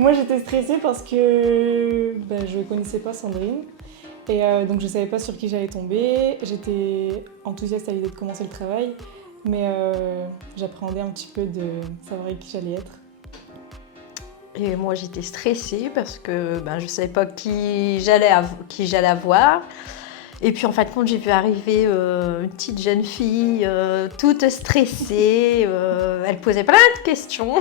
Moi j'étais stressée parce que je ne connaissais pas Sandrine et donc je ne savais pas sur qui j'allais tomber. J'étais enthousiaste à l'idée de commencer le travail, mais j'appréhendais un petit peu de savoir avec qui j'allais être. Et moi, j'étais stressée parce que je ne savais pas qui j'allais avoir. Et puis, en fin de compte, j'ai vu arriver une petite jeune fille, toute stressée. Elle posait plein de questions.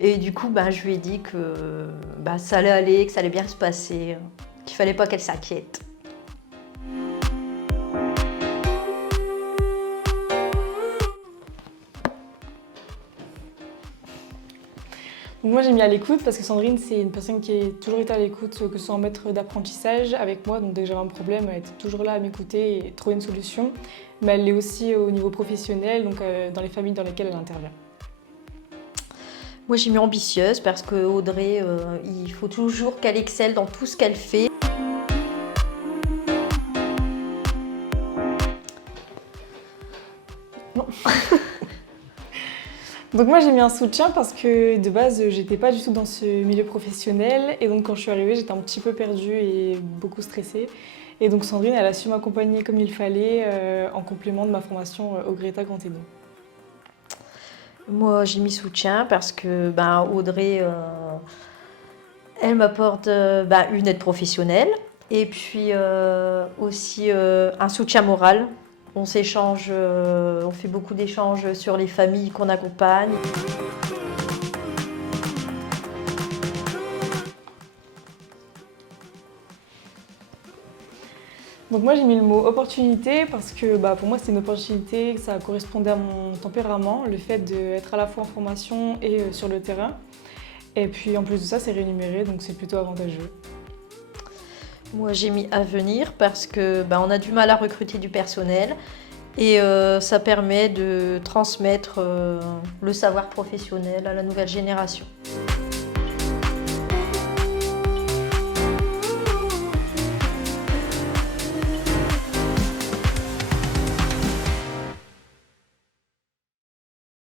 Et du coup, je lui ai dit que ça allait aller, que ça allait bien se passer, qu'il fallait pas qu'elle s'inquiète. Donc moi j'ai mis à l'écoute parce que Sandrine c'est une personne qui est toujours été à l'écoute, que ce soit en maître d'apprentissage avec moi, donc dès que j'avais un problème elle était toujours là à m'écouter et trouver une solution, mais elle l'est aussi au niveau professionnel, donc dans les familles dans lesquelles elle intervient. Moi, j'ai mis ambitieuse parce que Audrey, il faut toujours qu'elle excelle dans tout ce qu'elle fait. Non. Donc moi j'ai mis un soutien parce que de base j'étais pas du tout dans ce milieu professionnel et donc quand je suis arrivée j'étais un petit peu perdue et beaucoup stressée. Et donc Sandrine elle a su m'accompagner comme il fallait en complément de ma formation au Greta Grand Edo. Moi, j'ai mis soutien parce que Audrey, elle m'apporte une aide professionnelle et puis aussi un soutien moral. On s'échange, on fait beaucoup d'échanges sur les familles qu'on accompagne. Donc moi j'ai mis le mot opportunité parce que pour moi c'est une opportunité, que ça correspondait à mon tempérament, le fait d'être à la fois en formation et sur le terrain. Et puis en plus de ça c'est rémunéré donc c'est plutôt avantageux. Moi, j'ai mis avenir parce que on a du mal à recruter du personnel et ça permet de transmettre le savoir professionnel à la nouvelle génération.